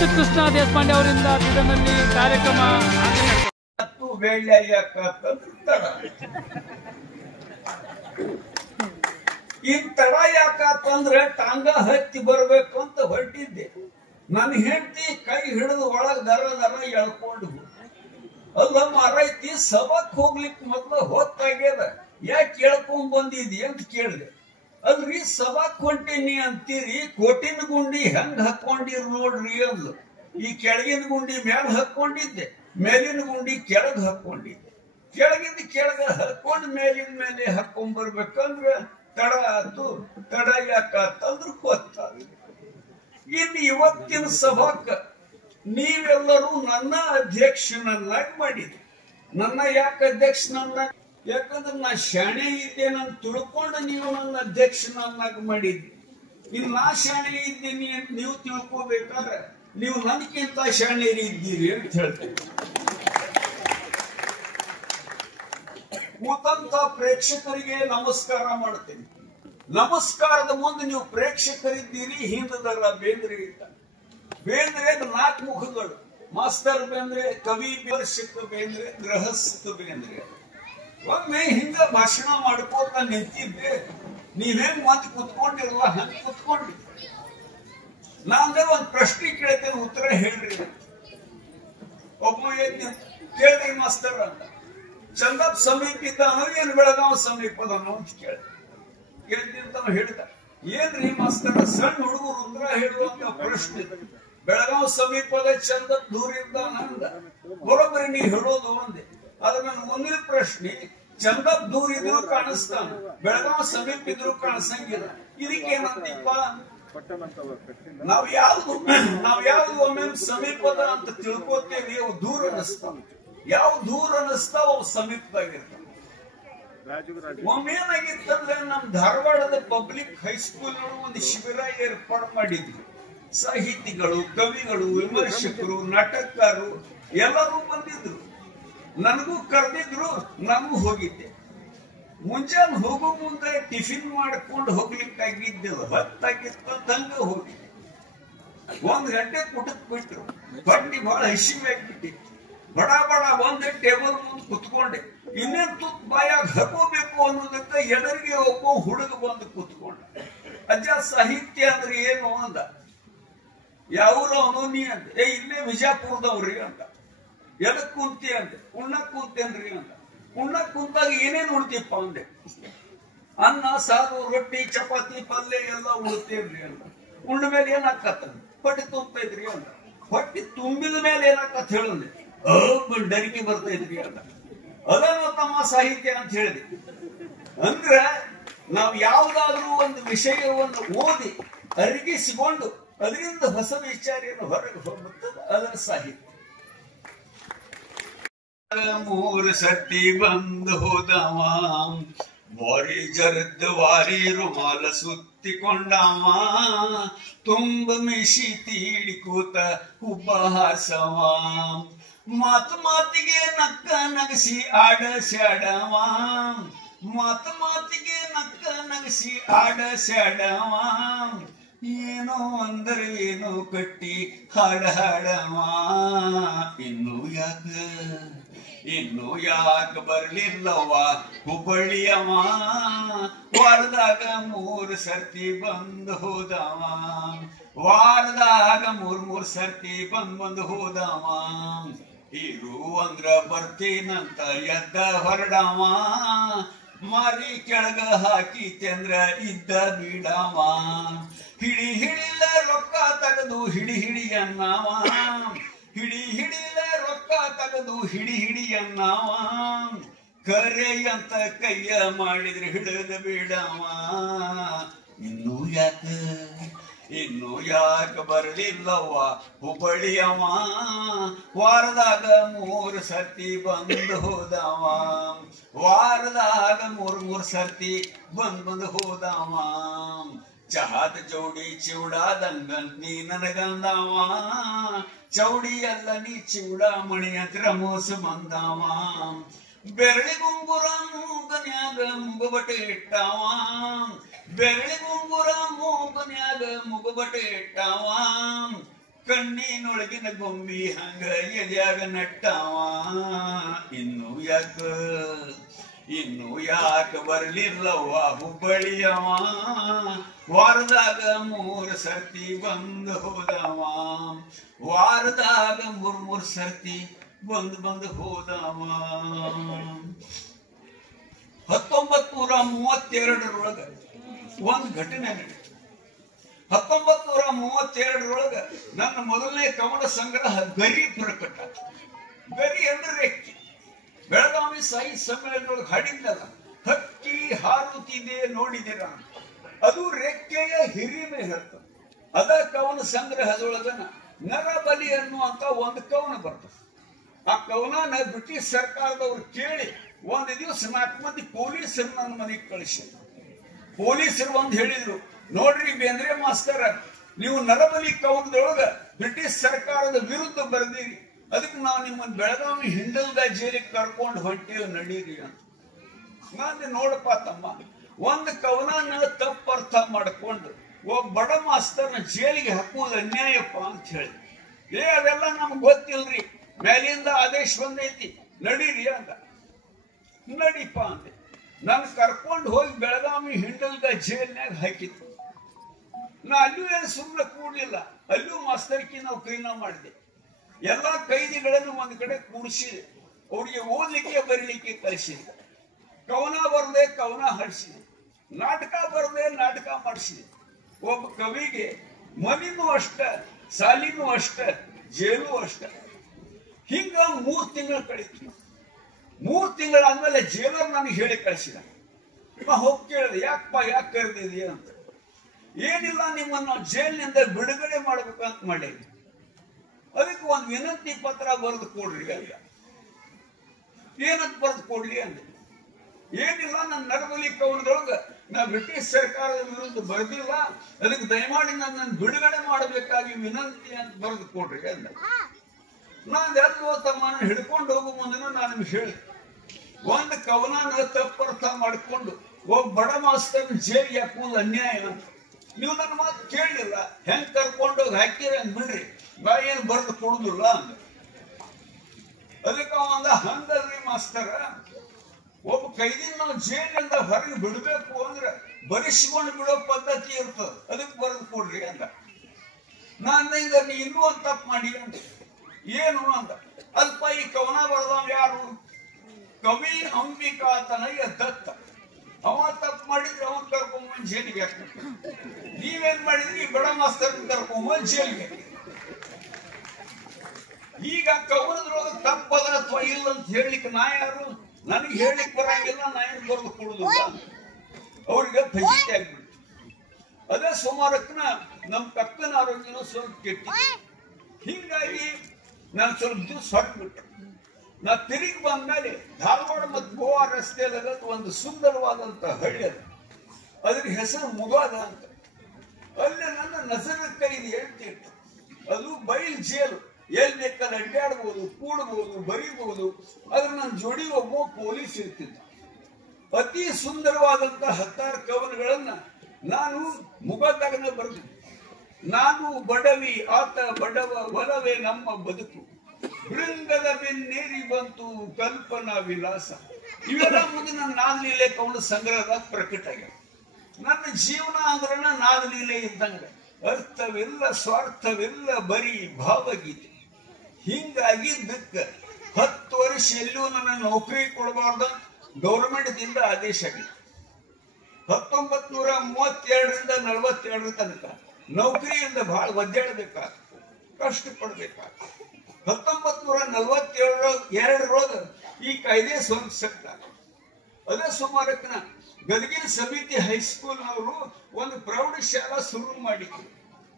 Artist Krishna Deshpande ಅವರಿಂದ ಬೀದರ್ನಲ್ಲಿ ಕಾರ್ಯಕ್ರಮ. ಈ ತಡ ಯಾಕಂದ್ರೆ ಟಾಂಗ ಹತ್ತಿ ಬರ್ಬೇಕು ಅಂತ ಹೊರಟಿದ್ದೆ. ನನ್ನ ಹೆಂಡತಿ ಕೈ ಹಿಡಿದು ಒಳಗ್ ದರ ಎಳ್ಕೊಂಡು, ಅಲ್ಲ ಮಾರೈತಿ ಸಭಕ್ ಹೋಗ್ಲಿಕ್ಕೆ ಮೊದ್ಲು ಹೊತ್ತಾಗ್ಯದ, ಯಾಕೆ ಎಳ್ಕೊಂಡ್ ಬಂದಿದ್ದಿ ಅಂತ ಕೇಳಿದೆ. ಅಲ್ರಿ ಸಭಾಕ್ ಹೊಂಟೀನಿ ಅಂತೀರಿ, ಕೋಟಿನ ಗುಂಡಿ ಹೆಂಗ್ ಹಾಕೊಂಡಿರ್ ನೋಡ್ರಿ ಅಂದ್ಲು. ಈ ಕೆಳಗಿನ ಗುಂಡಿ ಮ್ಯಾಲ ಹಾಕೊಂಡಿದ್ದೆ, ಮೇಲಿನ ಗುಂಡಿ ಕೆಳಗ್ ಹಾಕೊಂಡಿದ್ದೆ. ಕೆಳಗಿಂದ ಕೆಳಗ ಹಾಕೊಂಡ್ ಮೇಲಿನ ಮೇಲೆ ಹಾಕೊಂಡ್ ಬರ್ಬೇಕಂದ್ರ ತಡ ಆತು. ತಡ ಯಾಕಂದ್ರ ಗೊತ್ತಾಗಿದೆ. ಇನ್ನು ಇವತ್ತಿನ ಸಭಾಕ್ಕ ನೀವೆಲ್ಲರೂ ನನ್ನ ಅಧ್ಯಕ್ಷನನ್ನಾಗಿ ಮಾಡಿದ್ರಿ. ನನ್ನ ಯಾಕೆ ಅಧ್ಯಕ್ಷನನ್ನ? ಯಾಕಂದ್ರೆ ನಾ ಶಾಣೆ ಇದ್ದೇನಂತ ತಿಳ್ಕೊಂಡು ನೀವು ನನ್ನ ಅಧ್ಯಕ್ಷನನ್ನಾಗಿ ಮಾಡಿದ್ರಿ. ಇನ್ನು ನಾ ಶಾಣೆ ಇದ್ದೀನಿ ಅಂತ ನೀವು ತಿಳ್ಕೋಬೇಕಾದ್ರೆ ನೀವು ನನಗಿಂತ ಶಾಣೆರಿ ಇದ್ದೀರಿ ಅಂತ ಹೇಳ್ತೇನೆ. ಕೂತಂತ ಪ್ರೇಕ್ಷಕರಿಗೆ ನಮಸ್ಕಾರ ಮಾಡ್ತೇನೆ. ನಮಸ್ಕಾರದ ಮುಂದೆ ನೀವು ಪ್ರೇಕ್ಷಕರಿದ್ದೀರಿ. ಹಿಂದದರ ಬೇಂದ್ರೆ ಇದ್ದ. ಬೇಂದ್ರೆ 4 ಮುಖಗಳು. ಮಾಸ್ತರ್ ಬೇಂದ್ರೆ, ಕವಿ ವಿಮರ್ಶಕ ಬೇಂದ್ರೆ, ಗೃಹಸ್ಥ ಬೇಂದ್ರೆ. ಒಮ್ಮೆ ಹಿಂಗ ಭಾಷಣ ಮಾಡ್ಕೋತ ನಿಂತಿದ್ದೆ. ನೀವೇನ್ ಮಾತು ಕುತ್ಕೊಂಡಿರಲ್ಲ, ಹಂಗ ಕುತ್ಕೊಂಡಿದ್ದೆ. ನಾಂದ್ರೆ ಒಂದ್ ಪ್ರಶ್ನೆ ಕೇಳ್ತೇನೆ, ಉತ್ತರ ಹೇಳ್ರಿ. ಒಬ್ಬ ಕೇಳ್ರಿ ಮಾಸ್ತರ್ ಅಂತ. ಚಂದಪ್ ಸಮೀಪ ಇದ್ದಾನೋ ಏನ್ ಬೆಳಗಾವ್ ಸಮೀಪದನೋ ಅಂತ ಕೇಳ್ತಿರ್ತಾವ. ಹೇಳ್ದ, ಏನ್ರಿ ಮಾಸ್ತರ ಸಣ್ಣ ಹುಡುಗರು ಉತ್ತರ ಹೇಳುವಂತ ಪ್ರಶ್ನೆ, ಬೆಳಗಾವ್ ಸಮೀಪದ ಚಂದಪ್ ದೂರ ಇದ್ದಾನ ಅಂದ. ಬರೋಬ್ಬರಿ ನೀ ಹೇಳೋದು ಒಂದೇ. ಅದ್ರ ನನ್ನ ಮುಂದಿನ ಪ್ರಶ್ನೆ, ಚಂದಪ್ ದೂರ ಇದ್ರು ಕಾಣಿಸ್ತಾನ, ಬೆಳಗಾವ್ ಸಮೀಪ ಇದ್ರು ಕಾಣಿಸಂಗಿಲ್ಲ, ಇದಕ್ಕೇನಂತೀಪ? ನಾವ್ ಯಾವ್ದು ಒಮ್ಮೆ ಸಮೀಪದ ಅಂತ ತಿಳ್ಕೊತೇವಿ, ಅವು ದೂರ ಅನಿಸ್ತಾವ. ಯಾವ ದೂರ ಅನಿಸ್ತಾವ ಅವು ಸಮೀಪದಾಗಿರ್ತಾವ. ಒಮ್ಮೇನಾಗಿತ್ತಂದ್ರೆ ನಮ್ ಧಾರವಾಡದ ಪಬ್ಲಿಕ್ ಹೈಸ್ಕೂಲ್ ಒಂದು ಶಿಬಿರ ಏರ್ಪಾಡು ಮಾಡಿದ್ವಿ. ಸಾಹಿತಿಗಳು, ಕವಿಗಳು, ವಿಮರ್ಶಕರು, ನಾಟಕಕಾರರು ಎಲ್ಲರೂ ಬಂದಿದ್ರು. ನನಗೂ ಕರೆದಿದ್ರು, ನಾನು ಹೋಗಿದ್ದೆ. ಮುಂಜಾನೆ ಹೋಗೋ ಮುಂದೆ ಟಿಫಿನ್ ಮಾಡ್ಕೊಂಡು ಹೋಗ್ಲಿಕ್ಕಾಗಿದ್ದಿಲ್ಲ, ಹೊತ್ತಾಗಿತ್ತಂಗ ಹೋಗಿದ್ದೆ. 1 ಗಂಟೆ ಕುಟಕ್ ಬಿಟ್ರು. ಬಟ್ಟಿ ಬಹಳ ಹಸಿವಾಗ್ಬಿಟ್ಟಿತ್ತು. ಬಡ ಬಡ ಒಂದೇ ಟೇಬಲ್ ಮುಂದೆ ಕುತ್ಕೊಂಡೆ. ಇನ್ನೇನ್ ತುತ್ ಬಾಯಾಗ ಹಾಕೋಬೇಕು ಅನ್ನೋದಕ್ಕೆ ಎಡರಿಗೆ ಒಬ್ಬ ಹುಡುಗ ಬಂದು ಕುತ್ಕೊಂಡ. ಅಜ್ಜ ಸಾಹಿತ್ಯ ಅಂದ್ರೆ ಏನು ಅಂದ. ಯಾವ್ರು ಅವನು? ನೀ ಅಂತ. ಇಲ್ಲೇ ವಿಜಯಪುರದವ್ರಿ ಅಂತ. ಎದಕ್ ಕುಂತಿ ಅಂದೆ. ಉಣ್ಣಕ್ ಕುಂತೇನ್ರಿ ಅಂತ. ಉಣ್ಣಕ್ ಕುಂತಾಗ ಏನೇನ್ ಉಣ್ತೀಪ್ಪ ಅಂದೆ. ಅನ್ನ, ಸಾರು, ರೊಟ್ಟಿ, ಚಪಾತಿ, ಪಲ್ಯ ಎಲ್ಲ ಉಣ್ತೇನ್ರಿ ಅಂತ. ಉಣ್ಣ ಮೇಲೆ ಏನಾಕತ್ತ? ಹೊಟ್ಟೆ ತುಂಬತೈತ್ರಿ ಅಂತ. ಹೊಟ್ಟೆ ತುಂಬಿದ ಮೇಲೆ ಏನಾಕತ್ ಹೇಳಂದೆ. ಡರಿಕೆ ಬರ್ತೈತ್ರಿ ಅಂತ. ಅದನ್ನ ತಮ್ಮ ಸಾಹಿತ್ಯ ಅಂತ ಹೇಳಿದೆ. ಅಂದ್ರ ನಾವು ಯಾವ್ದಾದ್ರೂ ಒಂದು ವಿಷಯವನ್ನು ಓದಿ ಅರಿಗಿಸಿಕೊಂಡು ಅದರಿಂದ ಹೊಸ ವಿಚಾರವನ್ನು ಹೊರಗೆ ಹೋಗುತ್ತದೆ, ಅದರ ಸಾಹಿತ್ಯ. 3 ಸರ್ತಿ ಬಂದು ಹೋದವ, ವಾರಿ ಜರದ್ ವಾರಿ ರುಮಾಲ ಸುತ್ತಿಕೊಂಡವ, ತುಂಬ ಮಿಶಿ ತೀಡಿಕೂತ ಉಪಹಾಸವ, ಮಾತಿಗೆ ನಕ್ಕ ನಗಸಿ ಆಡ ಸ್ಯಾಡವ, ಮಾತಿಗೆ ನಕ್ಕ ನಗಸಿ ಆಡ ಸ್ಯಾಡವ, ಏನೋ ಅಂದರೆ ಏನೋ ಕಟ್ಟಿ ಹಾಡವ, ಇನ್ನು ಯಾಕ ಬರ್ಲಿಲ್ಲವ ಹುಬ್ಬಳ್ಳಿಯವ, ವಾರದಾಗ 3 ಸರ್ತಿ ಬಂದು ಹೋದವ, ವಾರದಾಗ 3 ಸರ್ತಿ ಬಂದು ಹೋದವ, ಇರು ಅಂದ್ರ ಬರ್ತೀನಂತ ಎದ್ದ ಹೊರಡವ, ಮಾರಿ ಕೆಳಗ ಹಾಕಿತಂದ್ರ ಇದ್ದ ಬಿಡವ, ಹಿಡಿಲ ರೊಕ್ಕ ತಗದು ಹಿಡಿ ಅನ್ನವ, ಹಿಡಿಲ ರೊಕ್ಕ ತಗದು ಹಿಡಿ ಅನ್ನವ, ಕರೆ ಅಂತ ಕೈಯ ಮಾಡಿದ್ರೆ ಹಿಡಿದ ಬಿಡವ, ಇನ್ನು ಯಾಕ ಬರ್ಲಿಲ್ಲವ ಹುಬ್ಬಳ್ಳಿಯವ, ವಾರದಾಗ 3 ಸರ್ತಿ ಬಂದು ಹೋದವ, ವಾರದಾಗ 3 ಸರ್ತಿ ಬಂದು ಹೋದವ, ಚಹಾದ ಜೋಡಿ ಚಿವಡಾದಂಗ ನೀ ನನಗಂದವ, ಚೌಡಿ ಅಲ್ಲ ನೀ ಚಿವಡಾಮಣಿ ಹತ್ರ ಮೋಸ ಬಂದವ, ಬೆರಳಿಗುಂಗುರ ಮೂಗನ್ಯಾಗ ಮುಗಬಟೆ ಇಟ್ಟವ, ಬೆರಳಿಗುಂಗುರ ಮೂಗನ್ಯಾಗ ಮುಗಬಟೆ ಇಟ್ಟವ, ಕಣ್ಣಿನೊಳಗಿನ ಗೊಂಬಿ ಹಂಗ ಎದ್ಯಾಗ ನಟ್ಟವ ಇನ್ನು ಯಾಕ ಬರ್ಲಿಲ್ಲವ್ವ ಹುಬ್ಬಳ್ಳಿಯವ ವಾರದಾಗ 3 ಸರ್ತಿ ಬಂದು ಹೋದವ ವಾರದಾಗ 3 ಸರ್ತಿ ಬಂದು ಹೋದವ 1932 ಒಂದು ಘಟನೆ ನಡೀತು 1932 ನನ್ನ ಮೊದಲನೇ ಕವನ ಸಂಗ್ರಹ ಗರಿ ಪ್ರಕಟ. ಗರಿ ಅಂದ್ರೆ ರೆಕ್ಕೆ. ಬೆಳಗಾವಿ ಸಾಹಿತ್ಯ ಸಮ್ಮೇಳನದೊಳಗೆ ಹಾಡಿದ್ದಲ್ಲ, ಹಕ್ಕಿ ಹಾರುತ್ತಿದೆ ನೋಡಿದಿರ, ಅದು ರೆಕ್ಕೆಯ ಹಿರಿಮೆ ಹೇಳ್ತದೆ. ಅದ ಕವನ ಸಂಗ್ರಹದೊಳಗನ ನರಬಲಿ ಅನ್ನುವಂತ ಒಂದು ಕವನ ಬರ್ತದೆ. ಆ ಕವನ ಬ್ರಿಟಿಷ್ ಸರ್ಕಾರದವ್ರು ಕೇಳಿ ಒಂದು ದಿವಸ 4 ಮಂದಿ ಪೊಲೀಸರು ನನ್ನ ಮನೆಗೆ ಕಳಿಸಿದ್ರು. ಪೊಲೀಸರು ಒಂದು ಹೇಳಿದ್ರು, ನೋಡ್ರಿ ಬೇಂದ್ರೆ ಮಾಸ್ತರ, ನೀವು ನರಬಲಿ ಕವನದೊಳಗ ಬ್ರಿಟಿಷ್ ಸರ್ಕಾರದ ವಿರುದ್ಧ ಬರೆದಿರಿ, ಅದಕ್ಕೆ ನಾವು ನಿಮ್ಮನ್ನು ಬೆಳಗಾವಿ ಹಿಂಡಲ್ಗ ಜೈಲಿಗೆ ಕರ್ಕೊಂಡು ಹೊಂಟೇವ್, ನಡೀರಿ ಅಂತ. ನಾನು ನೋಡಪ್ಪ ತಮ್ಮ, ಒಂದು ಕವನ ತಪ್ಪು ಅರ್ಥ ಮಾಡ್ಕೊಂಡು ಒಬ್ಬ ಬಡ ಮಾಸ್ತರ್ನ ಜೈಲಿಗೆ ಹಾಕುವುದು ಅನ್ಯಾಯಪ್ಪ ಅಂತ ಹೇಳಿ, ಅದೆಲ್ಲ ನಮ್ಗೆ ಗೊತ್ತಿಲ್ರಿ, ಮೇಲಿಂದ ಆದೇಶ ಬಂದೈತಿ, ನಡೀರಿ ಅಂತ. ನಡೀಪ ಅಂದೆ. ನಾನು ಕರ್ಕೊಂಡು ಹೋಗಿ ಬೆಳಗಾವಿ ಹಿಂಡಲ್ಗ ಜೈಲ್ನಾಗ ಹಾಕಿತ್ತು. ನಾ ಅಲ್ಲೂ ಏನು ಸುಮ್ಮನೆ ಕೂಡ್ಲಿಲ್ಲ, ಅಲ್ಲೂ ಮಾಸ್ತರ್ಕಿ ನೌಕರಿನ ಮಾಡಿದೆ. ಎಲ್ಲಾ ಕೈದಿಗಳನ್ನು ಒಂದ್ ಕಡೆ ಕೂಡಿಸಿದೆ, ಅವ್ರಿಗೆ ಓದ್ಲಿಕ್ಕೆ ಬರೀಲಿಕ್ಕೆ ಕಲಿಸಿದೆ. ಕವನ ಬರದೆ ಕವನ ಹಡಿಸಿದೆ, ನಾಟಕ ಬರದೆ ನಾಟಕ ಮಾಡಿಸಿದೆ. ಒಬ್ಬ ಕವಿಗೆ ಮನಿನೂ ಅಷ್ಟ, ಸಾಲಿನೂ ಅಷ್ಟ, ಜೈಲು ಅಷ್ಟ. ಹಿಂಗ 3 ತಿಂಗಳು ಕಳೀತು. 3 ತಿಂಗಳಾದ್ಮೇಲೆ ಜೈಲರ್ ನನಗೆ ಹೇಳಿ ಕಳಿಸಿದ. ಹೋಗಿ ಕೇಳಿದೆ, ಯಾಕೆ ಕರೆದಿದೀಯ ಅಂತ. ಏನಿಲ್ಲ, ನಿಮ್ಮನ್ನು ಜೈಲಿನಿಂದ ಬಿಡುಗಡೆ ಮಾಡ್ಬೇಕಂತ ಮಾಡೀನಿ, ಅದಕ್ಕೆ ಒಂದು ವಿನಂತಿ ಪತ್ರ ಬರೆದು ಕೊಡ್ರಿ ಅಂತ. ಏನಂತ ಬರೆದು ಕೊಡ್ಲಿ ಅಂದೆ. ಏನಿಲ್ಲ, ನನ್ನ ನರಬಲಿ ಕವನದೊಳಗ ನಾ ಬ್ರಿಟಿಷ್ ಸರ್ಕಾರದ ವಿರುದ್ಧ ಬರೆದಿಲ್ಲ, ಅದಕ್ಕೆ ದಯಮಾಡಿ ನನ್ನನ್ನು ಬಿಡುಗಡೆ ಮಾಡಬೇಕಾಗಿ ವಿನಂತಿ ಅಂತ ಬರೆದು ಕೊಡ್ರಿ ಅಂದ. ನಾನು ಎಲ್ಲೋ ತಮ್ಮ ಹಿಡ್ಕೊಂಡು ಹೋಗೋ ಮುಂದೆ ನಾನು ನಿಮ್ಗೆ ಹೇಳಿದೆ, ಒಂದು ಕವನ ತಪ್ಪರ್ಥ ಮಾಡಿಕೊಂಡು ಒಬ್ಬ ಬಡ ಮಾಸ್ತರ್ ಜೈಲಿಗೆ ಹಾಕುವುದು ಅನ್ಯಾಯ ಅಂತ. ನೀವು ನನ್ನ ಮಾತು ಕೇಳಲಿಲ್ಲ, ಹೆಂಗ್ ಕರ್ಕೊಂಡೋಗಿ ಹಾಕಿರ ಹಂಗ್ ಬಿಡ್ರಿ, ಬಾ ಏನು ಬರೆದು ಕೊಡುದಿಲ್ಲ ಅಂದ. ಅದಕ್ಕೆ ಅವಂದ, ಹಂಗಲ್ರಿ ಮಾಸ್ತರ, ಒಬ್ಬ ಕೈದಿನ ನಾವು ಜೈಲಿಂದ ಹೊರಗೆ ಬಿಡ್ಬೇಕು ಅಂದ್ರೆ ಬರಿಸ್ಕೊಂಡು ಬಿಡೋ ಪದ್ಧತಿ ಇರ್ತದೆ, ಅದಕ್ಕೆ ಬರೆದು ಕೊಡ್ರಿ ಅಂದ. ನಾನು ಹಿಂಗ ನೀ ಇನ್ನೂ ಒಂದು ತಪ್ಪು ಮಾಡಿ ಅಂದ. ಏನು ಅಂದ. ಅಲ್ಪ ಈ ಕವನ ಬರೆದವ ಯಾರು? ಕವಿ ಅಂಬಿಕಾತನಯ್ಯ ದತ್ತ. ಅವ ತಪ್ಪು ಮಾಡಿದ್ರೆ ಅವನ್ ಕರ್ಕೊಂಬಂದ್ ಜೈಲಿಗೆ ಹಾಕ್ಬೇಕು. ನೀವೇನ್ ಮಾಡಿದ್ರಿ? ಬಡ ಮಾಸ್ತರ್ ಕರ್ಕೊಂಬಂದ್ ಜೈಲಿಗೆ. ಈಗ ಕವನದ್ರೊಳಗೆ ತಪ್ಪದ ಅಥವಾ ಇಲ್ಲ ಅಂತ ಹೇಳಲಿಕ್ಕೆ ನಾ ಯಾರು? ನನಗೆ ಹೇಳಲಿಕ್ಕೆ ಬರಂಗಿಲ್ಲ, ನಾ ಏನು ಬರೆದು ಕೊಡುದಿಲ್ಲ. ಅವ್ರಿಗೆ ಫಜಿತಿ ಆಗ್ಬಿಡ್ತು. ಅದೇ ಸುಮಾರಕ್ಕನ ನಮ್ ಕಕ್ಕನ ಆರೋಗ್ಯನೂ ಸ್ವಲ್ಪ ಕೆಟ್ಟಿ. ಹೀಗಾಗಿ ನಾನು ಸ್ವಲ್ಪ ದಿವಸ ಹೊರಟ್ಬಿಟ್ಟೆ. ನಾ ತಿರುಗಿ ಬಂದ್ಮೇಲೆ ಧಾರವಾಡ ಮತ್ತು ಗೋವಾ ರಸ್ತೆಯಲ್ಲಿ ಒಂದು ಸುಂದರವಾದಂತ ಹಳ್ಳಿ ಅದ, ಅದ್ರ ಹೆಸರು ಮುಗಾದ ಅಂತ. ಅಲ್ಲಿ ನನ್ನ ನಜರ ಕೈದಿ ಹೇಳ್ತಿತ್ತು. ಅದು ಬಯಲ್ ಜೈಲು, ಎಲ್ಲಿ ಬೇಕಾದ್ರೆ ಅಡ್ಡಾಡ್ಬೋದು, ಕೂಡ್ಬೋದು, ಬರೀಬಹುದು. ಆದ್ರೆ ನನ್ನ ಜೋಡಿ ಒಬ್ಬ ಪೊಲೀಸ್ ಇರ್ತಿದ್ದ. ಅತಿ ಸುಂದರವಾದಂತ 16 ಕವನಗಳನ್ನ ನಾನು ಮುಗದಾಗನ ಬರೆದಿದ್ದೆ. ನಾನು ಬಡವಿ, ಆತ ಬಡವ, ಒಲವೇ ನಮ್ಮ ಬದುಕು, ಬೃಂಗದ ಬೆನ್ನೇರಿ ಬಂತು ಕಲ್ಪನಾ ವಿಲಾಸ. ಇವೆಲ್ಲ ಮುಂದೆ ನನ್ನ ನಾದಲೀಲೆ ಕವನ ಸಂಗ್ರಹದಾಗ ಪ್ರಕಟ ಆಗ್ಯಾವ. ನನ್ನ ಜೀವನ ಅಂದ್ರ ನಾದಲೀಲೆ ಇದ್ದಂಗ, ಅರ್ಥವಿಲ್ಲ, ಸ್ವಾರ್ಥವಿಲ್ಲ, ಬರೀ ಭಾವಗೀತೆ. ಹಿಂಗಾಗಿದ್ದಕ್ಕ 10 ವರ್ಷ ಎಲ್ಲೂ ನನ್ನ ನೌಕರಿ ಕೊಡಬಾರ್ದ ಗೌರ್ಮೆಂಟ್ ದಿಂದ ಆದೇಶ ಆಗಿದೆ. 1932ರಿಂದ 42 ತನಕ ನೌಕರಿಯಿಂದ ಬಹಳ ಒದ್ದಾಡಬೇಕಾಗ, ಕಷ್ಟ ಪಡ್ಬೇಕಾಗ. 1942 ಈ ಕಾಯ್ದೆ ಸ್ವಲ್ಪ ಸೆಟ್ ಆಗ. ಅದೇ ಸುಮಾರಕ್ಕನ ಗದಗಿನ ಸಮಿತಿ ಹೈಸ್ಕೂಲ್ನವರು ಒಂದು ಪ್ರೌಢಶಾಲಾ ಶುರು ಮಾಡಿದ್ರು.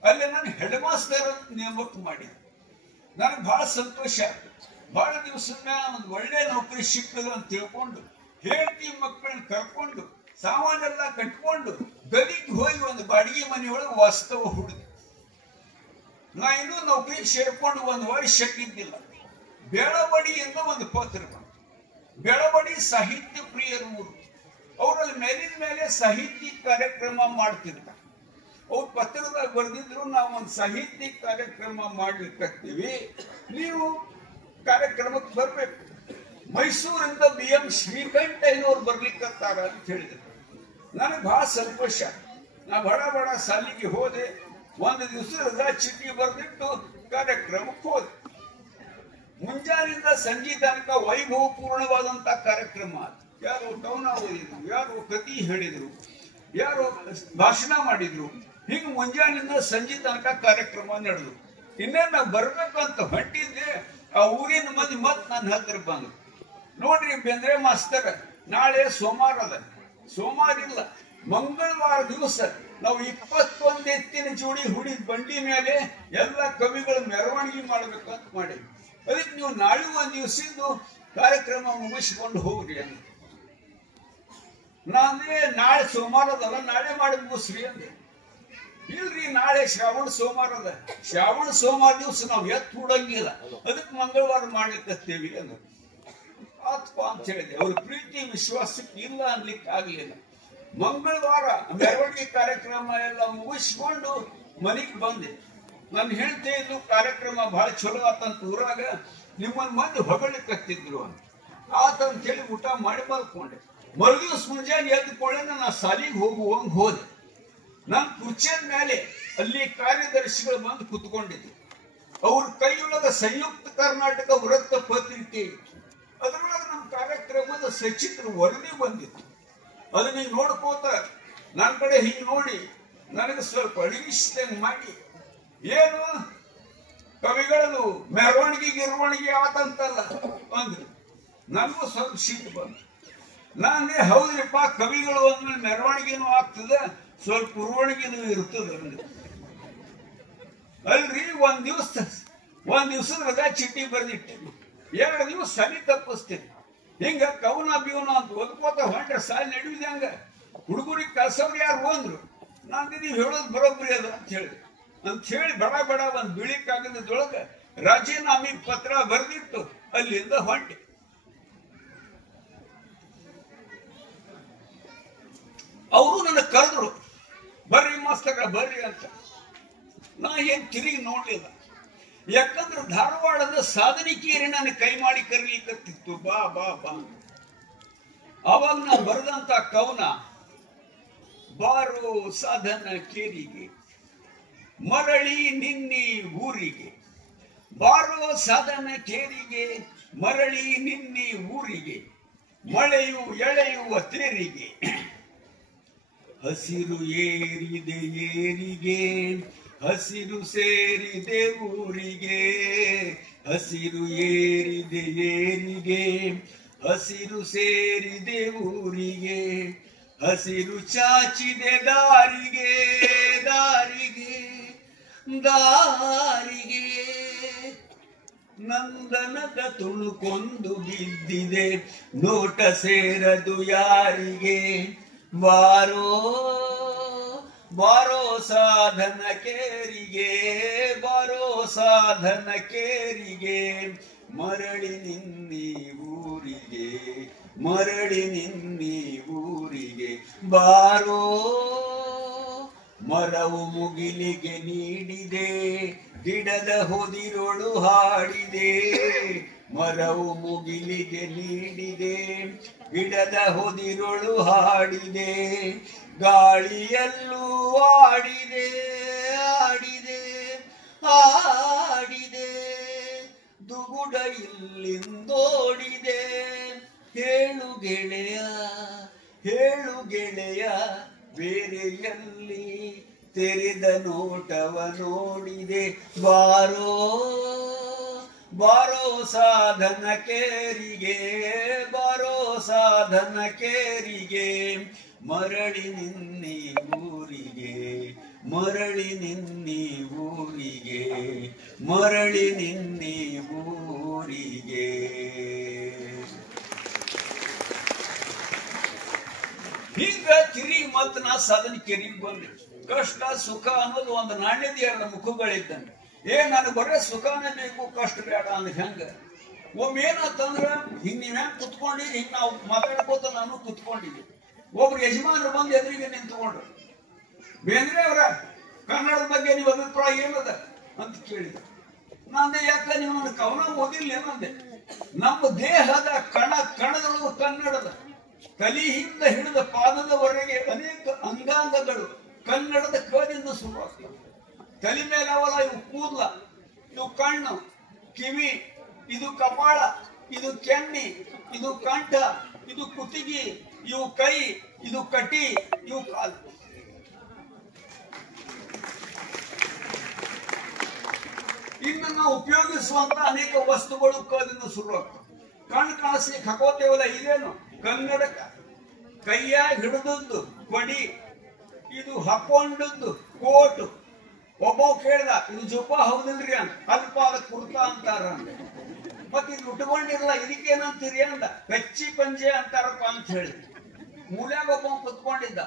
ಅಲ್ಲಿ ನಾನು ಹೆಡ್ ಮಾಸ್ಟರ್ ಅಂತ ನೇಮಕ ಮಾಡಿದ್ರು. ನನಗೆ ಬಹಳ ಸಂತೋಷ ಆಯ್ತು. ಬಹಳ ದಿವಸದ ಒಂದು ಒಳ್ಳೆ ನೌಕರಿ ಸಿಕ್ಕದು ಅಂತ ತಿಳ್ಕೊಂಡು ಹೇಳ್ತಿ ಮಕ್ಕಳನ್ನ ಕರ್ಕೊಂಡು ಸಾಮಾನೆಲ್ಲ ಕಟ್ಕೊಂಡು ಗದಿಗೆ ಹೋಗಿ ಒಂದು ಬಾಡಿಗೆ ಮನೆಯೊಳಗೆ ವಾಸ್ತವ ಹುಡುಗಿ. ನಾ ಇನ್ನೂ ನೌಕರಿ ಸೇರ್ಕೊಂಡು 1 ವರ್ಷ ಇದ್ದಿಲ್ಲ. ಬೆಳವಡಿಯಿಂದ ಒಂದು ಪತ್ರ ಬಂತು. ಬೆಳವಡಿ ಸಾಹಿತ್ಯ ಪ್ರಿಯರು ಊರು. ಅವರಲ್ಲಿ ಮೇಲಿನ ಮೇಲೆ ಸಾಹಿತ್ಯ ಕಾರ್ಯಕ್ರಮ ಮಾಡ್ತಿರ್ತಾರೆ. ಅವ್ರು ಪತ್ರದಾಗ ಬರೆದಿದ್ರು ನಾವು ಒಂದು ಸಾಹಿತ್ಯ ಕಾರ್ಯಕ್ರಮ ಮಾಡ್ಲಿಕ್ಕತ್ತೀವಿ, ನೀವು ಕಾರ್ಯಕ್ರಮಕ್ಕೆ ಬರ್ಬೇಕು. ಮೈಸೂರಿಂದ BM ಶ್ರೀಕಂಠಯ್ಯನವ್ರು ಬರ್ಲಿಕ್ಕತ್ತಾರ ಅಂತ ಹೇಳಿದ್ರು. ನನಗೆ ಬಹಳ ಸಂತೋಷ. ನಾ ಬಡ ಸಾಲಿಗೆ ಹೋದೆ. ಒಂದು ದಿವಸ ರಜಾ ಚೀಟಿ ಬರೆದಿಟ್ಟು ಕಾರ್ಯಕ್ರಮಕ್ಕೆ ಹೋದೆ. ಮುಂಜಾನಿಂದ ಸಂಜೆ ತನಕ ವೈಭವಪೂರ್ಣವಾದಂತ ಕಾರ್ಯಕ್ರಮ. ಯಾರು ಕವನ ಓದಿದ್ರು, ಯಾರು ಕತಿ ಹೇಳಿದ್ರು, ಯಾರು ಭಾಷಣ ಮಾಡಿದ್ರು. ಹೀಗೆ ಮುಂಜಾನಿಂದ ಸಂಜೆ ತನಕ ಕಾರ್ಯಕ್ರಮ ನಡೆದು ಇನ್ನೇನು ನಾವು ಬರ್ಬೇಕಂತ ಹೊಂಟಿದ್ದೆ. ಆ ಊರಿನ ಮಂದಿ ಮತ್ ನನ್ನ ಹತ್ರ ಬಂದ್ರು. ನೋಡ್ರಿ ಬೇಂದ್ರೆ ಮಾಸ್ತರ್, ನಾಳೆ ಸೋಮವಾರ ಅದ. ಸೋಮವಾರ ಇಲ್ಲ, ಮಂಗಳವಾರ ದಿವಸ ನಾವು 21 ಎತ್ತಿನ ಜೋಡಿ ಹುಡಿದ ಬಂಡಿ ಮೇಲೆ ಎಲ್ಲ ಕವಿಗಳು ಮೆರವಣಿಗೆ ಮಾಡ್ಬೇಕಂತ ಮಾಡಿದ್ವಿ. ಅದಕ್ಕೆ ನೀವು ನಾಳೆ ಒಂದ್ ದಿವಸದ್ದು ಕಾರ್ಯಕ್ರಮ ಮುಗಿಸ್ಕೊಂಡು ಹೋಗ್ರಿ ಅಂತ. ನಾನೇ ನಾಳೆ ಸೋಮವಾರ ಅದಲ್ಲ, ನಾಳೆ ಮಾಡಿ ಮುಗಿಸ್ರಿ ಅಂದೆ. ಇಲ್ರಿ, ನಾಳೆ ಶ್ರಾವಣ ಸೋಮವಾರ ಅದ. ಶ್ರಾವಣ ಸೋಮವಾರ ದಿವಸ ನಾವು ಎತ್ತು ಹುಡಂಗಿಲ್ಲ, ಅದಕ್ಕೆ ಮಂಗಳವಾರ ಮಾಡ್ಲಿಕ್ಕತ್ತೇವಿ ಅಂದ. ಆತ್ಪ ಅಂತ ಹೇಳಿದೆ. ಅವ್ರ ಪ್ರೀತಿ ವಿಶ್ವಾಸಕ್ಕೆ ಇಲ್ಲ ಅನ್ಲಿಕ್ಕೆ ಆಗ್ಲಿಲ್ಲ. ಮಂಗಳವಾರ ಮೆರವಣಿಗೆ ಕಾರ್ಯಕ್ರಮ ಎಲ್ಲ ಮುಗಿಸ್ಕೊಂಡು ಮನೆಗೆ ಬಂದೆ. ನನ್ನ ಹೇಳ್ತೇ ಇದ್ದು ಕಾರ್ಯಕ್ರಮ ಬಹಳ ಚಲೋ ಆತಂತ ಊರಾಗ, ನಿಮ್ಮನ್ನ ಮಂದಿ ಹೊಗಳಿಕತ್ತಿದ್ರು ಅಂತ. ಆತಂತ ಹೇಳಿ ಊಟ ಮಾಡಿ ಮಲ್ಕೊಂಡೆ. ಮರುದಿವ್ಸ ಮುಂಜಾನೆ ಎದ್ದುಕೊಳ್ಳೆ ನಾ ಸಾಲಿಗೆ ಹೋಗುವಂಗ್ ಹೋದೆ. ನನ್ನ ಕುರ್ಚಿಯ ಮೇಲೆ ಅಲ್ಲಿ ಕಾರ್ಯದರ್ಶಿಗಳು ಬಂದು ಕುತ್ಕೊಂಡಿದ್ರು. ಅವ್ರ ಕೈಯೊಳಗ ಸಂಯುಕ್ತ ಕರ್ನಾಟಕ ವೃತ್ತ ಪತ್ರಿಕೆ ಇತ್ತು. ಅದರೊಳಗೆ ನಮ್ಮ ಕಾರ್ಯಕ್ರಮದ ಸಚಿತ್ರ ವರದಿ ಬಂದಿತ್ತು. ಅದನ್ನ ನೋಡ್ಕೋತ ನನ್ನ ಕಡೆ ಹಿಂಗ್ ನೋಡಿ ನನಗೆ ಸ್ವಲ್ಪ ಅಡಿಗಿಸಿದಂಗ್ ಮಾಡಿ, ಏನು ಕವಿಗಳದು ಮೆರವಣಿಗೆ ಆತಂತಲ್ಲ ಅಂದ್ರು. ನನಗೂ ಸ್ವಲ್ಪ ಸಿಟ್ಟು ಬಂತು. ನಾನೇ ಹೌದ್ರಿಪ್ಪ, ಕವಿಗಳು ಅಂದ್ಮೇಲೆ ಮೆರವಣಿಗೆನೂ ಆಗ್ತದ, ಸ್ವಲ್ಪ ಉರ್ವಣಿಗೆನೂ ಇರ್ತದ ಅಂದ್ರು. ಅಲ್ರಿ, ಒಂದ್ ದಿವಸದ ರಜಾ ಚೀಟಿ ಬರ್ದಿಟ್ಟಿದ್ದು, 2 ದಿವಸ ಸಲಿ ತಪ್ಪಿಸ್ತೇನೆ. ಹಿಂಗ ಕವನ ಬೀವನ ಅಂತ ಓದ್ಕೋತ ಹೊಂಟ್ರೆ ಸಾಲಿ ನಡುವಿದೆ. ಹಂಗ ಹುಡುಗರಿಗೆ ಕಳ್ಸವ್ರು ಯಾರು ಅಂದ್ರು. ನಾನು ನೀವು ಹೇಳೋದು ಬರೋಬ್ಬರಿ ಅದ ಅಂತ ಹೇಳಿ ಬಡ ಒಂದು ಬಿಳಿ ಕಾಗದದೊಳಗೆ ರಾಜೀನಾಮೆ ಪತ್ರ ಬರೆದಿಟ್ಟು ಅಲ್ಲಿಂದ ಹೊಂಟೆ. ಅವರು ನನ್ನ ಕರೆದ್ರು, ಬರ್ರಿ ಮಾಸ್ತರ ಬರ್ರಿ ಅಂತ. ನಾ ಏನ್ ತಿರುಗಿ ನೋಡ್ಲಿಲ್ಲ. ಯಾಕಂದ್ರೆ ಧಾರವಾಡದ ಸಾಧನಿಕೇರಿ ನನ್ನ ಕೈ ಮಾಡಿ ಕರೀಲಿಕ್ಕತ್ತಿತ್ತು, ಬಾ ಬಾ ಬಾ. ಅವಾಗ ನಾ ಬರೆದಂತ ಕವನ, ಬಾರೋ ಸಾಧನ ಕೇರಿಗೆ ಮರಳಿ ನಿನ್ನಿ ಊರಿಗೆ, ಬಾರೋ ಸಾಧನ ಕೇರಿಗೆ ಮರಳಿ ನಿನ್ನಿ ಊರಿಗೆ, ಮಳೆಯು ಎಳೆಯುವ ತೇರಿಗೆ, ಹಸಿರು ಏರಿದೆ ಏರಿಗೆ, ಹಸಿರು ಸೇರಿದೆ ಊರಿಗೆ, ಹಸಿರು ಏರಿದೆ ಏರಿಗೆ, ಹಸಿರು ಸೇರಿದೆ ಊರಿಗೆ, ಹಸಿರು ಚಾಚಿದೆ ದಾರಿಗೆ ದಾರಿಗೆ ದಾರಿಗೆ, ನಂದನದ ತುಳುಕೊಂದು ಬಿದ್ದಿದೆ ನೋಟ ಸೇರದು ಯಾರಿಗೆ, ಬಾರೋ ಬಾರೋ ಸಾಧನ ಕೇರಿಗೆ, ಬಾರೋ ಸಾಧನ ಕೇರಿಗೆ, ಮರಳಿ ನಿನ್ನಿ ಊರಿಗೆ, ಮರಳಿ ನಿನ್ನಿ ಊರಿಗೆ, ಬಾರೋ. ಮರವು ಮುಗಿಲಿಗೆ ನೀಡಿದೆ, ಗಿಡದ ಹೊದಿರೊಳು ಹಾಡಿದೆ, ಮರವು ಮುಗಿಲಿಗೆ ನೀಡಿದೆ, ಗಿಡದ ಹೊದಿರೊಳು ಹಾಡಿದೆ, ಗಾಳಿಯಲ್ಲೂ ಆಡಿದೆ ಆಡಿದೆ ಆಡಿದೆ, ದುಗುಡ ಇಲ್ಲಿಂದೋಡಿದೆ, ಹೇಳು ಗೆಳೆಯ ಹೇಳು ಗೆಳೆಯ, ಬೇರೆಯಲ್ಲಿ ತೆರೆದ ನೋಟವ ನೋಡಿದೆ, ಬಾರೋ ಬಾರೋ ಸಾಧನ ಕೇರಿಗೆ, ಬಾರೋ ಸಾಧನ ಕೇರಿಗೆ, ಮರಳಿ ನಿನ್ನಿ ಊರಿಗೆ, ಮರಳಿ ನಿನ್ನಿ ಊರಿಗೆ, ಮರಳಿ ನಿನ್ನಿ ಊರಿಗೆ. ಹಿಂಗ ತಿರುಗಿ ಮತ್ ನಾ ಸಾಧನ ಕೆರಿಗೆ ಬಂದೆ. ಕಷ್ಟ ಸುಖ ಅನ್ನೋದು ಒಂದು ನಾಣ್ಯದ 2 ಮುಖಗಳಿದ್ದಂಗೆ. ನನಗೆ ಬರೇ ಸುಖನೇ ಬೇಕು, ಕಷ್ಟ ಬೇಡ ಅಂದ್ರೆ ಹೆಂಗ? ಒಮ್ಮೆ ಏನಾತಂದ್ರ ಹಿಂಗ್ ನೀವ್ ಹೆಂಗ್ ಕುತ್ಕೊಂಡಿರಿ, ಹಿಂಗ್ ನಾವು ಮಾತಾಡ್ಕೋತ ನಾನು ಕುತ್ಕೊಂಡಿದ್ವಿ. ಒಬ್ರು ಯಜಮಾನರು ಬಂದು ಎದುರಿಗೆ ನಿಂತ್ಕೊಂಡ್ರು. ಬೇಂದ್ರೆ ಅವರ ಕನ್ನಡದ ಬಗ್ಗೆ ನೀವು ಅಭಿಪ್ರಾಯ ಏನದ ಅಂತ ಕೇಳಿದ. ನಂದೆ ಯಾಕ ನೀವು ನನ್ನ ಕವನ ಓದಿಲ್ಲ ಏನಂದೆ. ನಮ್ಮ ದೇಹದ ಕಣ ಕಣದೊಳಗೂ ಕನ್ನಡದ, ತಲೆಯಿಂದ ಹಿಡಿದ ಪಾದದವರೆಗೆ ಅನೇಕ ಅಂಗಾಂಗಗಳು ಕನ್ನಡದ ಕದಿಂದ ಶುರುವಾಗ್ತವೆ. ತಲೆ ಮೇಲೆ ಅವಲ್ಲ ಇವು ಕೂದಲ, ಇವು ಕಣ್ಣು, ಕಿವಿ, ಇದು ಕಪಾಳ, ಇದು ಕೆನ್ನಿ, ಇದು ಕಂಠ, ಇದು ಕುತ್ತಿಗೆ, ಇವು ಕೈ, ಇದು ಕಟಿ, ಇವು ಕಾಲು. ಇನ್ನು ನಾವು ಉಪಯೋಗಿಸುವಂತ ಅನೇಕ ವಸ್ತುಗಳು ಕದಿಂದ ಶುರುವಾಗ್ತವೆ. ಕಣ್ಣು ಕಾಣಿಸ್ಲಿಕ್ಕೆ ಹಾಕೋತೇವಲ್ಲ, ಇದೇನು ಕನ್ನಡಕ. ಕೈಯಾಗಿ ಹಿಡಿದದ್ದು ಕೊಡಿ, ಇದು ಹಾಕೊಂಡದ್ದು ಕೋಟು. ಒಬ್ಬ ಕೇಳ್ದ ಇದು ಜುಬ್ಬ ಹೌದಿಲ್ರಿ ಅಂತ. ಅಲ್ಪ ಅದಕ್ಕೆ ಕುರ್ತಾ ಅಂತಾರ. ಮತ್ತೆ ಇದು ಉಟ್ಕೊಂಡಿರಲ್ಲ ಇದಕ್ಕೇನಂತೀರಿ ಅಂದ. ಕಚ್ಚಿ ಪಂಜೆ ಅಂತಾರಪ್ಪ ಅಂತ ಹೇಳಿ. ಮೂಲ್ಯಾಗ ಒಬ್ಬ ಕುತ್ಕೊಂಡಿದ್ದ.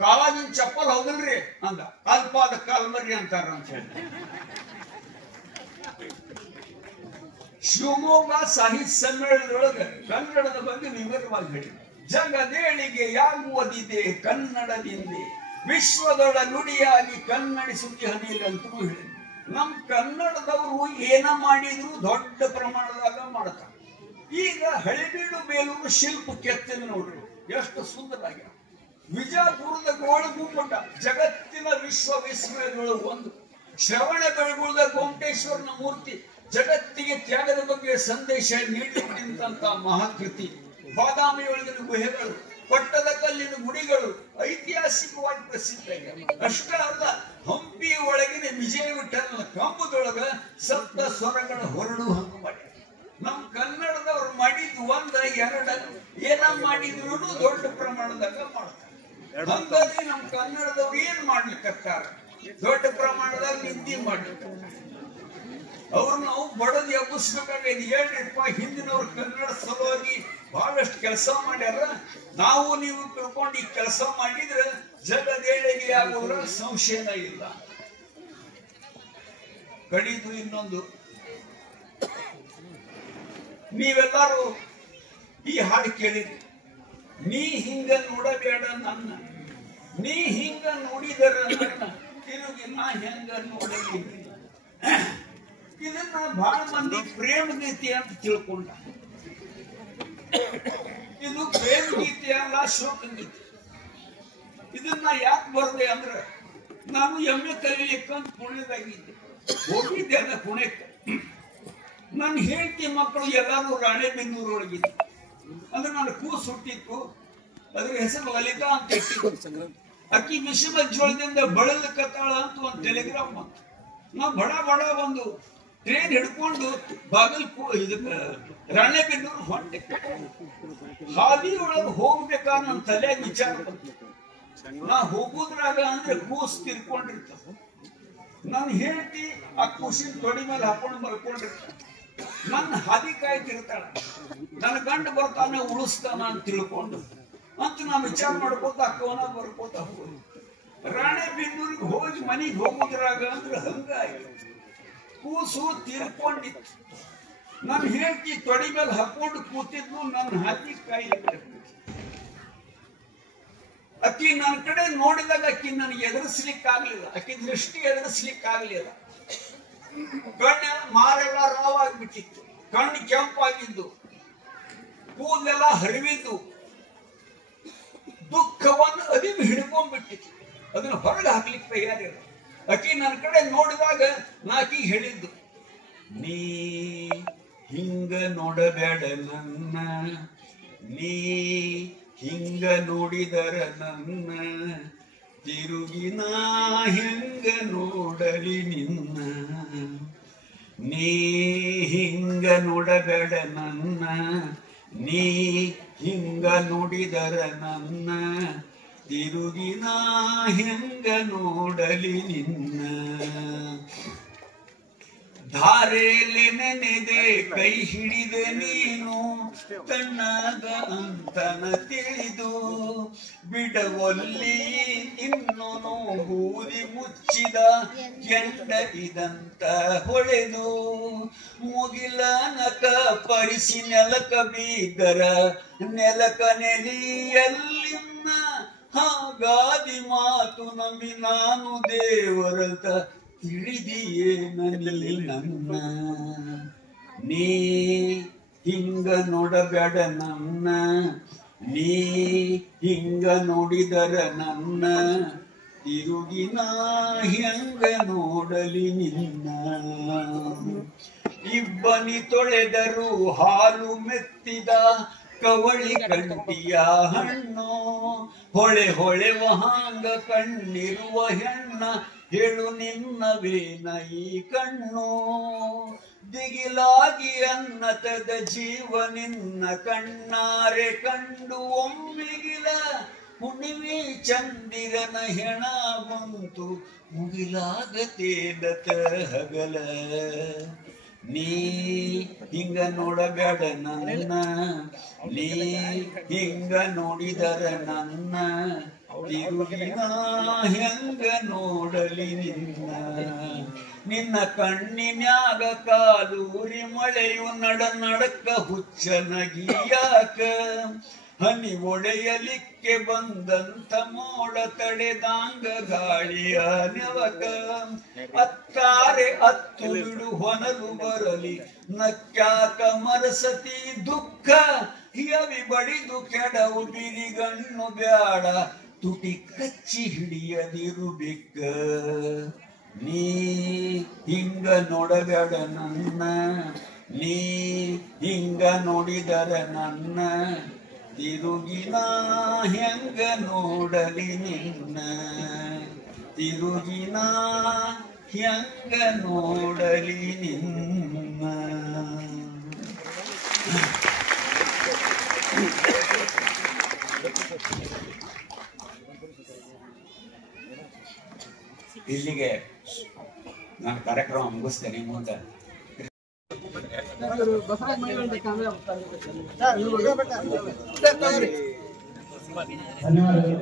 ಕಾಲಾಗಿನ ಚಪ್ಪಲ್ ಹೌದಿಲ್ರಿ ಅಂದ. ಅಲ್ಪ ಅದಕ್ಕೆ ಕಾಲ್ಮರಿ ಅಂತಾರ ಅಂತ ಹೇಳಿ. ಶಿವಮೊಗ್ಗ ಸಾಹಿತ್ಯ ಸಮ್ಮೇಳನದೊಳಗೆ ಕನ್ನಡದ ಬಗ್ಗೆ ವಿವರವಾಗಿ ಹೇಳಿ. ಜಗದೇಳಿಗೆ ಯಾಗುವುದಿದೆ ಕನ್ನಡದಿಂದೆ, ವಿಶ್ವದೊಳ ನುಡಿಯಾಗಿ ಕನ್ನಡಿಸುತ್ತಿ ಹನಿಲಂತೂ ಹೇಳಿ. ನಮ್ ಕನ್ನಡದವರು ಏನ ಮಾಡಿದ್ರು ದೊಡ್ಡ ಪ್ರಮಾಣದಾಗ ಮಾಡ್ತಾರೆ. ಈಗ ಹಳೆಬೀಡು ಬೇಲೂರು ಶಿಲ್ಪ ಕೆತ್ತನೆ ನೋಡ್ರಿ ಎಷ್ಟು ಸುಂದರವಾಗಿ. ವಿಜಯಪುರದ ಗೋಳಗುಮ್ಮಟ ಜಗತ್ತಿನ ವಿಶ್ವವಿಸ್ಮಯಗಳು ಒಂದು. ಶ್ರವಣ ಬೆಳಗುಳದ ಗೋಮಟೇಶ್ವರನ ಮೂರ್ತಿ ಜಗತ್ತಿಗೆ ತ್ಯಾಗದ ಬಗ್ಗೆ ಸಂದೇಶ ನೀಡಿ ನಿಂತ ಮಹಾಕೃತಿ. ಬಾದಾಮಿ ಒಳಗಿನ ಗುಹೆಗಳು, ಪಟ್ಟದ ಕಲ್ಲಿನ ಗುಡಿಗಳು ಐತಿಹಾಸಿಕವಾಗಿ ಪ್ರಸಿದ್ಧ. ಅಷ್ಟ ಅಲ್ಲ, ಹಂಪಿ ಒಳಗಿನ ವಿಜಯ ವಿಠಲನ ಕಂಬದೊಳಗ ಸಪ್ತ ಸ್ವರಗಳ ಹೊರಡು ಹಂಗ ಮಾಡಿ. ನಮ್ ಕನ್ನಡದವ್ರು ಮಾಡಿದ್ದು ಒಂದ ಎರಡ ಏನ ಮಾಡಿದ್ರು ದೊಡ್ಡ ಪ್ರಮಾಣದಾಗ ಮಾಡ್ತಾರೆ. ಹಂಗಾಗಿ ನಮ್ ಕನ್ನಡದವ್ರು ಏನ್ ಮಾಡ್ಲಿಕ್ಕತ್ತಾರ, ದೊಡ್ಡ ಪ್ರಮಾಣದಾಗ ನಿಂತಿ ಮಾಡ್ಲಿಕ್ಕೆ. ಅವ್ರನ್ನ ನಾವು ಬಡದು ಎಬ್ಬಿಸ್ಬೇಕಾಗಿದೆ. ಹೇಳ್ರಿಪ್ಪ, ಹಿಂದಿನವ್ರು ಕನ್ನಡ ಸಲುವಾಗಿ ಬಹಳಷ್ಟು ಕೆಲಸ ಮಾಡ್ಯಾರ. ನಾವು ನೀವು ತಿಳ್ಕೊಂಡು ಈ ಕೆಲಸ ಮಾಡಿದ್ರೆ ಜಗದೇಳಿಗೆ ಆಗೋದ್ರ ಸಂಶಯನ ಇಲ್ಲ. ಕಡಿದು ಇನ್ನೊಂದು, ನೀವೆಲ್ಲರೂ ಈ ಹಾಡು ಕೇಳಿದ್ರಿ. ನೀ ಹಿಂಗ ನೋಡಬೇಡ ನನ್ನ, ನೀ ಹಿಂಗ ನೋಡಿದರ ನನ್ನ, ತಿರುಗಿ ನಾ ಹೆಂಗ ನೋಡಲಿ. ಇದನ್ನ ಬಹಳ ಮಂದಿ ಪ್ರೇಮ ಗೀತೆ ಅಂತ ತಿಳ್ಕೊಂಡ. ಇದು ಪ್ರೇಮ ಗೀತೆ ಅಲ್ಲ, ಶೋಕ ಗೀತೆ. ಇದನ್ನ ಯಾಕೆ ಬರ್ದೆ ಅಂದ್ರೆ, ನಾನು ಎಮ್ಮೆ ಕಲಿಲಿಕ್ಕಂತ ಪುಣೆದಾಗಿದ್ದೆ. ಹೋಗಿದ್ದೆ ಅಲ್ಲ ಪುಣೆಕ್ಕೆ. ನನ್ನ ಹೆಂಡತಿ ಮಕ್ಕಳು ಎಲ್ಲರೂ ರಾಣೆಬೆನ್ನೂರು ಒಳಗಿದ್ದೆ. ಅಂದ್ರೆ ನನ್ನ ಕೂಸು ಹುಟ್ಟಿತ್ತು. ಅದ್ರ ಹೆಸರು ಲಲಿತಾ ಅಂತ ಇಟ್ಟಿದ್ದು. ಅಕ್ಕಿ ವಿಷಮ ಜೋಳದಿಂದ ಬಳದ ಕತ್ತಾಳ ಅಂತ ಒಂದು ಟೆಲಿಗ್ರಾಮ್ ಬಂತು. ನಾವು ಬಡ ಬಡ ಒಂದು ಟ್ರೇನ್ ಹಿಡ್ಕೊಂಡು ಇದಕ್ಕೆ ರಾಣೆಬೆನ್ನೂರು ಹೊಂಟೆ. ಹಾದಿ ಒಳಗೆ ಹೋಗ್ಬೇಕಾದ್ರೆ ನನ್ನ ತಲೆಯಾಗ ವಿಚಾರ ಬಂತು. ನಾ ಹೋಗುದ್ರಾಗ ಅಂದ್ರೆ ಕೂಸು ತಿರ್ಕೊಂಡಿರ್ತಾವ. ನಾನು ಹೇಳ್ತಿ ಆ ಕೂಸಿನ ತೊಡಿ ಮೇಲೆ ಹಾಕೊಂಡು ಮಲ್ಕೊಂಡಿರ್ತಾನೆ. ನನ್ನ ಹಾದಿ ಕಾಯ್ತಿರ್ತಾಳ. ನನ್ನ ಗಂಡ ಬರ್ತಾನೆ ಉಳಿಸ್ತಾನ ಅಂತ ತಿಳ್ಕೊಂಡು ಅಂತ ನಾ ವಿಚಾರ ಮಾಡ್ಕೋತ ಅಕ್ಕವನ ಬರ್ಕೋತ ಹೋಗಿ ರಾಣೆಬೆನ್ನೂರಿಗೆ ಹೋಗಿ ಮನೆಗೆ ಹೋಗುದ್ರಾಗ ಅಂದ್ರೆ ಹಂಗಾಗಿ ಕೂಸು ತೀರ್ಕೊಂಡಿತ್ತು. ನಾನು ಹೇಳ್ತಿ ತೊಡಿ ಮೇಲೆ ಹಾಕೊಂಡು ಕೂತಿದ್ನು. ನನ್ನ ಹಾದಿ ಕಾಯ್ಲಿಕ್ಕೆ ಅಕ್ಕಿ ನನ್ನ ಕಡೆ ನೋಡಿದಾಗ ಅಕ್ಕಿ ನನಗೆ ಎದುರಿಸ್ಲಿಕ್ಕಾಗ್ಲಿಲ್ಲ. ಅಕ್ಕಿ ದೃಷ್ಟಿ ಎದುರಿಸ್ಲಿಕ್ಕಾಗ್ಲಿಲ್ಲ. ಕಣ್ಣ ಮಾರೆಲ್ಲ ರಾವಾಗಿಬಿಟ್ಟಿತ್ತು. ಕಣ್ಣು ಕೆಂಪಾಗಿದ್ದು, ಕೂದಲೆಲ್ಲ ಹರಿವಿದ್ದು, ದುಃಖವನ್ನು ಅದಿವು ಹಿಡ್ಕೊಂಡ್ಬಿಟ್ಟಿತ್ತು. ಅದನ್ನ ಹೊರಗೆ ಹಾಕ್ಲಿಕ್ಕೆ ತಯಾರಿಲ್ಲ. ಅಕ್ಕಿ ನನ್ನ ಕಡೆ ನೋಡಿದಾಗ ನಾಕಿ ಹೇಳಿದ್ದು, ನೀ ಹಿಂಗ ನೋಡಬೇಡ ನನ್ನ, ನೀ ಹಿಂಗ ನೋಡಿದರ ನನ್ನ, ತಿರುಗಿ ನಾ ಹೆಂಗ ನೋಡಲಿ ನಿನ್ನ. ನೀ ಹಿಂಗ ನೋಡಬೇಡ ನನ್ನ, ನೀ ಹಿಂಗ ನೋಡಿದರ ನನ್ನ, ತಿರುಗಿ ನಾ ಹೆಂಗ ನೋಡಲಿ ನಿನ್ನ. ಧಾರೆಲೆ ನೆನೆದೆ ಕೈ ಹಿಡಿದೆ ನೀನು, ತಣ್ಣಗ ಅಂತನ ತಿಳಿದು ಬಿಡವಲ್ಲಿ ಇನ್ನು ಬೂದಿ ಮುಚ್ಚಿದ ಕೆಂಡ ಇದಂತ ಹೊಳೆದು, ಮುಗಿಲ ನಕ ಪರಿಸಿ ನೆಲಕ ಬೀಗರ ನೆಲಕ ನೆಲಿಯಲ್ಲಿನ್ನ ಹಾಗಾದಿ ಮಾತು ನಂಬಿ ನಾನು ದೇವರಂತ ತಿಳಿದಿಯೇ ನನ್ನಲ್ಲಿ ನನ್ನ ನೀ ಹಿಂಗ ನೋಡಬೇಡ ನನ್ನ ನೀ ಹಿಂಗ ನೋಡಿದರ ನನ್ನ ತಿರುಗಿ ನಾ ಹೆಂಗ ನೋಡಲಿ ನಿನ್ನ ಇಬ್ಬನಿ ತೊಳೆದರು ಹಾಲು ಮೆತ್ತಿದ ಕವಳಿ ಕಂಟಿಯ ಹಣ್ಣು ಹೊಳೆ ಹೊಳೆವ ಹಾಂಗ ಕಣ್ಣಿರುವ ಹೆಣ್ಣ ಹೇಳು ನಿನ್ನವೇನ ಈ ಕಣ್ಣು ದಿಗಿಲಾಗಿ ಅನ್ನತದ ಜೀವ ನಿನ್ನ ಕಣ್ಣಾರೆ ಕಂಡು ಒಮ್ಮಿಗಿಲ ಹುಣ್ಣಿಮೆ ಚಂದಿರನ ಹೆಣ ಬಂತು ಮುಗಿಲಾಗತೇದತ ಹಗಲ ನೀ ಹಿಂಗ ನೋಡಬೇಡ ನನ್ನ ನೀ ಹಿಂಗ ನೋಡಿದರ ನನ್ನ ತಿರುಗಿನ ಹೆಂಗ ನೋಡಲಿ ನಿನ್ನ ನಿನ್ನ ಕಣ್ಣಿನ್ಯಾಗ ಕಾಲೂರಿ ಮಳೆಯು ನಡಕ ಹುಚ್ಚನಗಿಯಾಕ ಹನಿ ಒಡೆಯಲಿಕ್ಕೆ ಬಂದಂತ ಮೋಡ ತಡೆದಾಂಗ ಗಾಳಿಯ ನೆವಕ ಅತ್ತಾರೆ ಅತ್ತು ಬಿಡು ಹೊನಲು ಬರಲಿ ನಕ್ಯಾಕ ಮರಸತಿ ದುಃಖ ಹಿಯವಿ ಬಡಿದು ಕೆಡವು ಬಿರಿಗಣ್ಣು ಬ್ಯಾಡ ತುಟಿ ಕಚ್ಚಿ ಹಿಡಿಯದಿರು ಬಿಕ್ಕ ನೀ ಹಿಂಗ ನೋಡಬೇಡ ನನ್ನ ನೀ ಹಿಂಗ ನೋಡಿದರ ನನ್ನ ತಿರುಗಿನ ಹೆಂಗ ನೋಡಲಿ ನಿನ್ನ ತಿರುಗಿನ ಹೆಂಗ ನೋಡಲಿ ನಿನ್ನ ಇಲ್ಲಿಗೆ ನಾನು ಕಾರ್ಯಕ್ರಮ ಮುಗಿಸ್ತೇನೆ ಮುಂದೆ ಧನ್ಯವಾದಗಳು.